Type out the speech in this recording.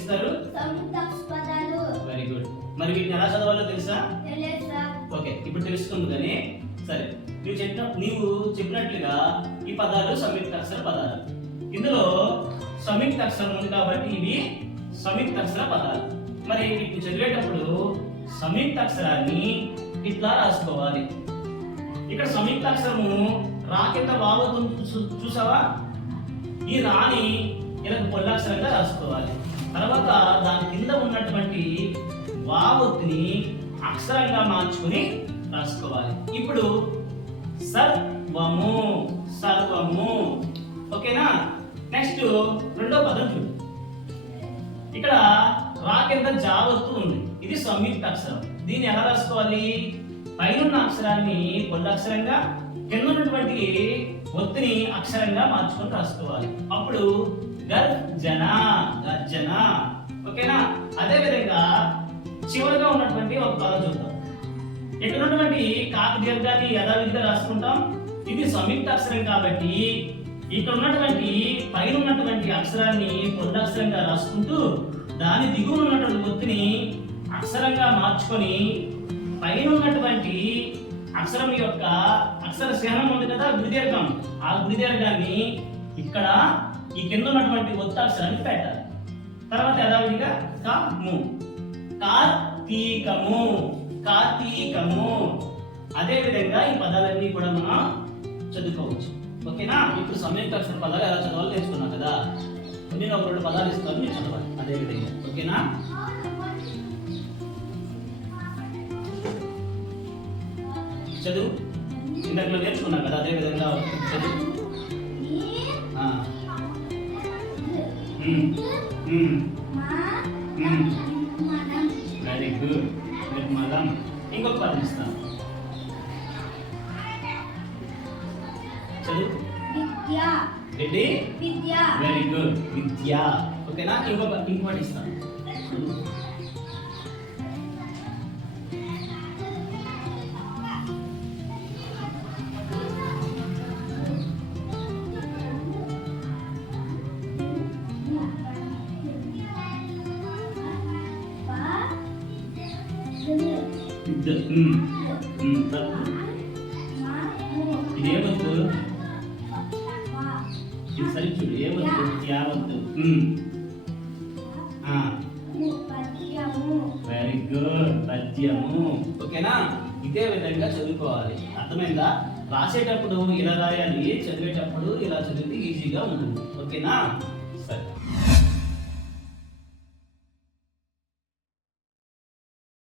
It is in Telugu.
పిలుస్తారు? సంయుక్తాక్షర పదాలు. Very good. మరి వీటిని ఎలా చదవాలో తెలుసా? తెలియదు సార్. ఓకే, ఇప్పుడు తెలుస్తుంది కానీ సరే, నీవు చెప్పినట్లుగా ఈ పదాలు సంయుక్తాక్షర పదాలు. ఇందులో సంయుక్తాక్షరం ఉంది కాబట్టి ఇవి సంయుక్తాక్షర పదాలు. మరి వీటిని చదివేటప్పుడు సంయుక్తాక్షరాన్ని ఇట్లా రాసుకోవాలి. ఇక్కడ సంయుక్తాక్షరము రా కింద వావుతుంది చూసావా? ఈ రాని ఇలా పొల్లాక్షరంగా రాసుకోవాలి. తర్వాత దాని కింద ఉన్నటువంటి వావొత్తుని అక్షరంగా మార్చుకుని రాసుకోవాలి. ఇప్పుడు సర్వము, సర్వము. ఓకేనా? నెక్స్ట్ రెండో పదం చూడు. ఇక్కడ రా కింద జావత్తు ఉంది. ఇది సంయుక్త అక్షరం. దీన్ని ఎలా రాసుకోవాలి? పైన అక్షరాన్ని పొల్లక్షరంగా, కింద ఉన్నటువంటి ఒత్తిని అక్షరంగా మార్చుకొని రాసుకోవాలి. అప్పుడు గర్జన, గర్జన. ఓకేనా? అదే విధంగా చివరిగా ఉన్నటువంటి ఒక పదం చూద్దాం. ఇక్కడ ఉన్నటువంటి కాక దీర్ఘాన్ని యథావిధిగా రాసుకుంటాం. ఇది సంయుక్త అక్షరం కాబట్టి ఇక్కడ ఉన్నటువంటి పైన ఉన్నటువంటి అక్షరాన్ని పొల్లక్షరంగా రాసుకుంటూ దాని దిగువన ఉన్నటువంటి ఒత్తిని అక్షరంగా మార్చుకొని పైన ఉన్నటువంటి అక్షరం యొక్క అక్షర చిహ్నం ఉంది కదా, గుడిదీర్ఘం. ఆ గుడిదీర్ఘాన్ని ఇక్కడ ఈ కింద ఉన్నటువంటి ఒత్తక్షరాన్ని పెట్టాలి. తర్వాత యథావిధిగా కము, కార్తీకము, కార్తీకము. అదే విధంగా ఈ పదాలన్నీ కూడా మనం చదువుకోవచ్చు. ఓకేనా? ఇప్పుడు సంయుక్తాక్షర పదాలు ఎలా చదవాలో నేర్చుకున్నాం కదా. నేను ఒక రెండు పదాలు ఇస్తాను, మీరు చదవాలి అదే విధంగా. ఓకేనా? చదువు. ఇందాక నేర్చుకున్నాం కదా, అదే విధంగా చదువు. Very good. నిర్మలం. ఇంకొక పదం ఇస్తాను, చదువు. విద్య. రెడ్డి? విద్య. Very good. విద్య. ఓకేనా? ఇంకోటి ఇస్తాను. ఇది ఏమొద్దు? ఇది సరి చూడు. ఏమొద్దు? యావద్దు. Very good. పద్యము. ఓకేనా? ఇదే విధంగా చదువుకోవాలి. అర్థమైందా? రాసేటప్పుడు ఇలా రాయాలి, చదివేటప్పుడు ఇలా చదివితే ఈజీగా ఉంటుంది. ఓకేనా? సరే.